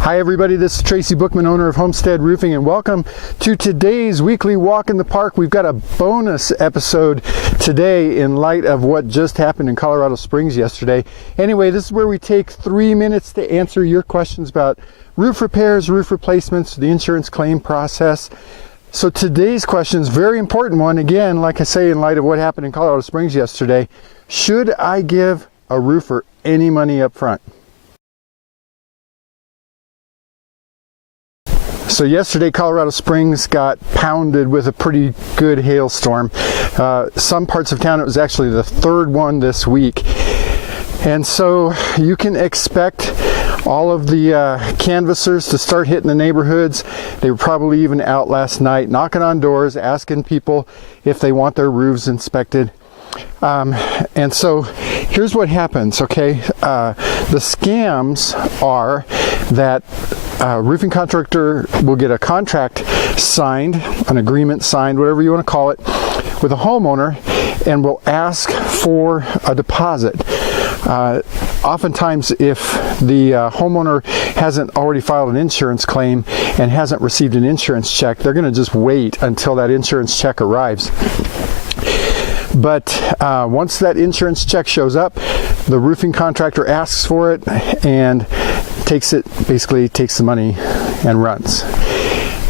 Hi everybody, this is Tracy Bookman, owner of Homestead Roofing, and welcome to today's weekly walk in the park. We've got a bonus episode today in light of what just happened in Colorado Springs yesterday. Anyway, this is where we take 3 minutes to answer your questions about roof repairs, roof replacements, the insurance claim process. So today's question is a very important one. Again, like I say, in light of what happened in Colorado Springs yesterday, should I give a roofer any money up front? So yesterday, Colorado Springs got pounded with a pretty good hailstorm. Some parts of town, it was actually the third one this week. And so you can expect all of the canvassers to start hitting the neighborhoods. They were probably even out last night, knocking on doors, asking people if they want their roofs inspected. And so here's what happens, okay? The scams are that roofing contractor will get a contract signed, an agreement signed, whatever you want to call it, with a homeowner, and will ask for a deposit. Oftentimes, if the homeowner hasn't already filed an insurance claim and hasn't received an insurance check, they're going to just wait until that insurance check arrives. But once that insurance check shows up, the roofing contractor asks for it and basically takes the money and runs.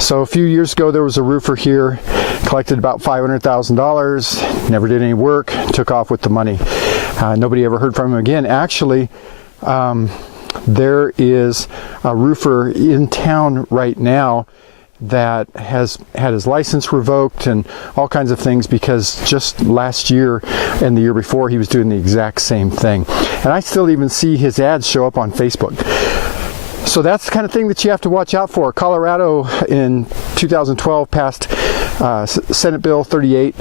So a few years ago, there was a roofer here, collected about $500,000, never did any work, took off with the money. Nobody ever heard from him again. Actually, there is a roofer in town right now that has had his license revoked and all kinds of things because just last year and the year before he was doing the exact same thing. And I still even see his ads show up on Facebook. So that's the kind of thing that you have to watch out for. Colorado in 2012 passed Senate Bill 38,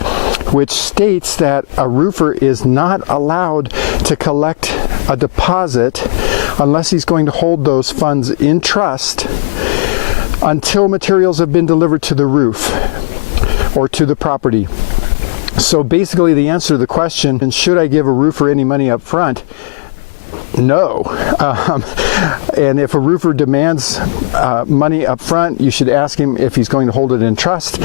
which states that a roofer is not allowed to collect a deposit unless he's going to hold those funds in trust until materials have been delivered to the roof or to the property. So basically the answer to the question, should I give a roofer any money up front? No. And if a roofer demands money up front, you should ask him if he's going to hold it in trust.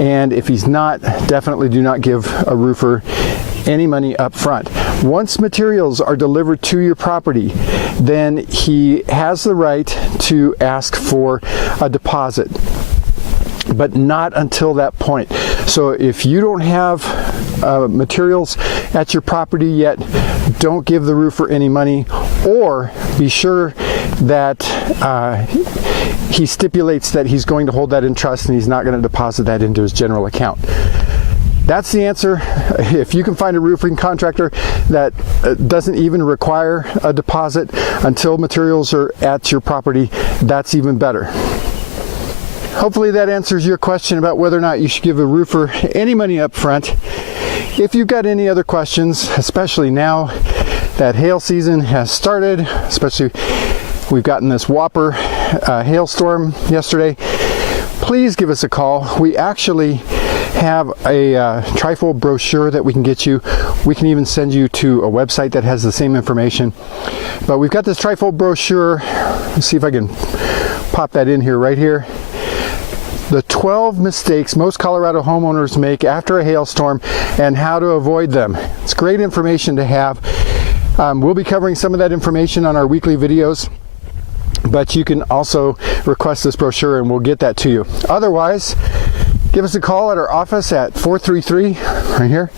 And if he's not, definitely do not give a roofer any money up front. Once materials are delivered to your property, then he has the right to ask for a deposit, but not until that point. So if you don't have materials at your property yet, don't give the roofer any money, or be sure that he stipulates that he's going to hold that in trust and he's not going to deposit that into his general account. That's the answer. If you can find a roofing contractor that doesn't even require a deposit until materials are at your property, that's even better. Hopefully that answers your question about whether or not you should give a roofer any money up front. If you've got any other questions, especially now that hail season has started, especially we've gotten this whopper hailstorm yesterday, please give us a call. We actually have a trifold brochure that we can get you. We can even send you to a website that has the same information. But we've got this trifold brochure. Let's see if I can pop that in here, right here. The 12 mistakes most Colorado homeowners make after a hailstorm and how to avoid them. It's great information to have. We'll be covering some of that information on our weekly videos, but you can also request this brochure and we'll get that to you. Otherwise, give us a call at our office at 433, right here,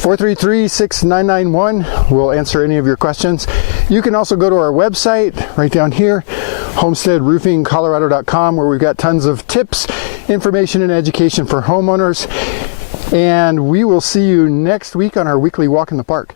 433-6991. We'll answer any of your questions. You can also go to our website right down here, homesteadroofingcolorado.com, where we've got tons of tips, information, and education for homeowners. And we will see you next week on our weekly walk in the park.